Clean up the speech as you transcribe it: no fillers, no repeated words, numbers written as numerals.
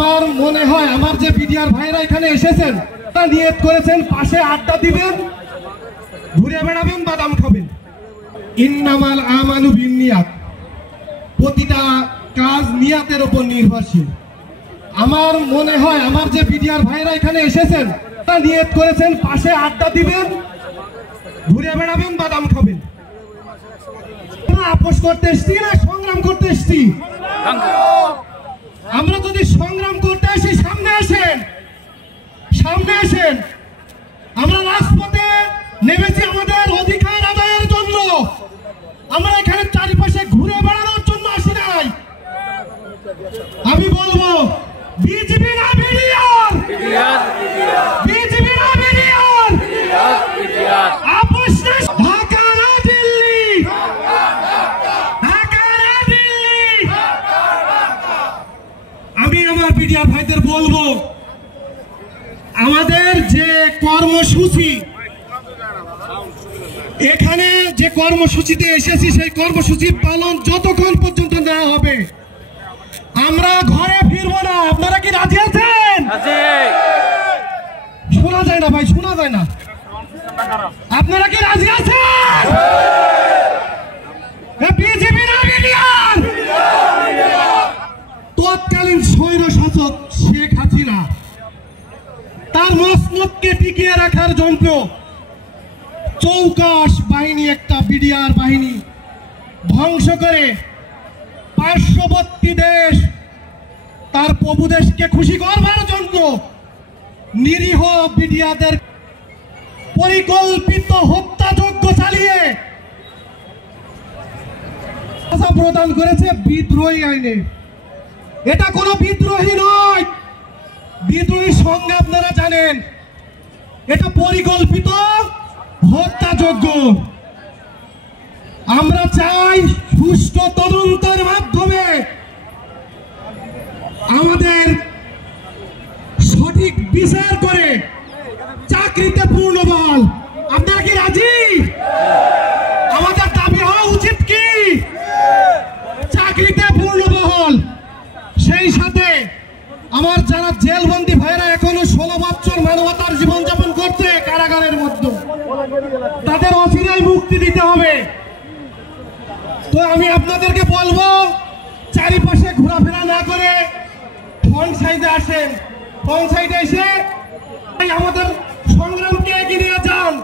আমার মনে হয় আমার যে বিডিআর ভাইরা এখানে এসেছেন তা নিয়ত করেছেন পাশে আড্ডা দিবেন, ঘুরে বেড়াবেন, বাদাম খাবেন। ইন্নামাল আমালু বিন্নিয়াত, প্রতিটা কাজ নিয়াতের উপর নির্ভরশীল। আমার মনে হয় আমার যে বিডিআর ভাইরা এখানে এসেছেন তা নিয়ত করেছেন পাশে আড্ডা দিবেন, ঘুরে বেড়াবেন, বাদাম খাবেন। আপোষ করতে এসছি না সংগ্রাম করতে এসছি? আমরা যদি সংগ্রাম করতে আসি সামনে আসেন, সামনে আসেন। আমরা রাজপথে নেমেছি আমাদের অধিকার আদায়ের জন্য। আমরা এখানে চারিপাশে ঘুরে বেড়ানোর জন্য আসি নাই। আমি বলবো বিজেপি না বিডিআর, বিজেপি না বিডিআর, আপোষ না। ঢাকা না দিল্লি, ঢাকা না দিল্লি। আমি আমার বিডিআর ভাইদের বলবো আমাদের যে কর্মসূচি, এখানে যে কর্মসূচিতে এসেছি সেই কর্মসূচি পালন যতক্ষণ পর্যন্ত না হবে আমরা ঘরে ফিরবো না। আপনারা কি রাজি আছেন? শোনা যায় না ভাই, শোনা যায় না। আপনারা কি রাজি আছেন? বিজেপি না বিডিআর? তৎকালীন স্বৈর শাসক শেখ হাসিনা তার মসনদকে টিকিয়ে রাখার জন্য চৌকাশ বাহিনী, একটা বিডিআর বাহিনী ধ্বংস করে পার্শ্ববর্তী দেশ তার প্রভু দেশকে খুশি করবার জন্য নিরীহ বিডিআরদের পরিকল্পিত হত্যাযজ্ঞ চালিয়ে প্রদান করেছে বিদ্রোহী আইনে। এটা কোনো বিদ্রোহী নয়, বিদ্রোহীর সঙ্গে আপনারা জানেন এটা পরিকল্পিত হত্যাযজ্ঞ। আমরা চাই সুষ্ঠু তদন্তের মাধ্যমে আমাদের সঠিক বিচার করে চাকরিতে পূর্ণবহাল। আপনারা কি রাজি? আমাদের দাবি হওয়া উচিত কি চাকরিতে পূর্ণবহাল। সেই সাথে আমার যারা জেলবন্দী ভাইরা এখনো 16 বছর মানবতার জীবনযাপন করছে কারাগারের মধ্যে, তাদের অচিরেই মুক্তি দিতে হবে। তো আমি আপনাদেরকে বলবো চারিপাশে ঘোরাফেরা না করে ফ্রন্ট সাইডে আসেন, ফ্রন্ট সাইডে এসে আমাদের সংগ্রামকে এগিয়ে নিয়ে যান।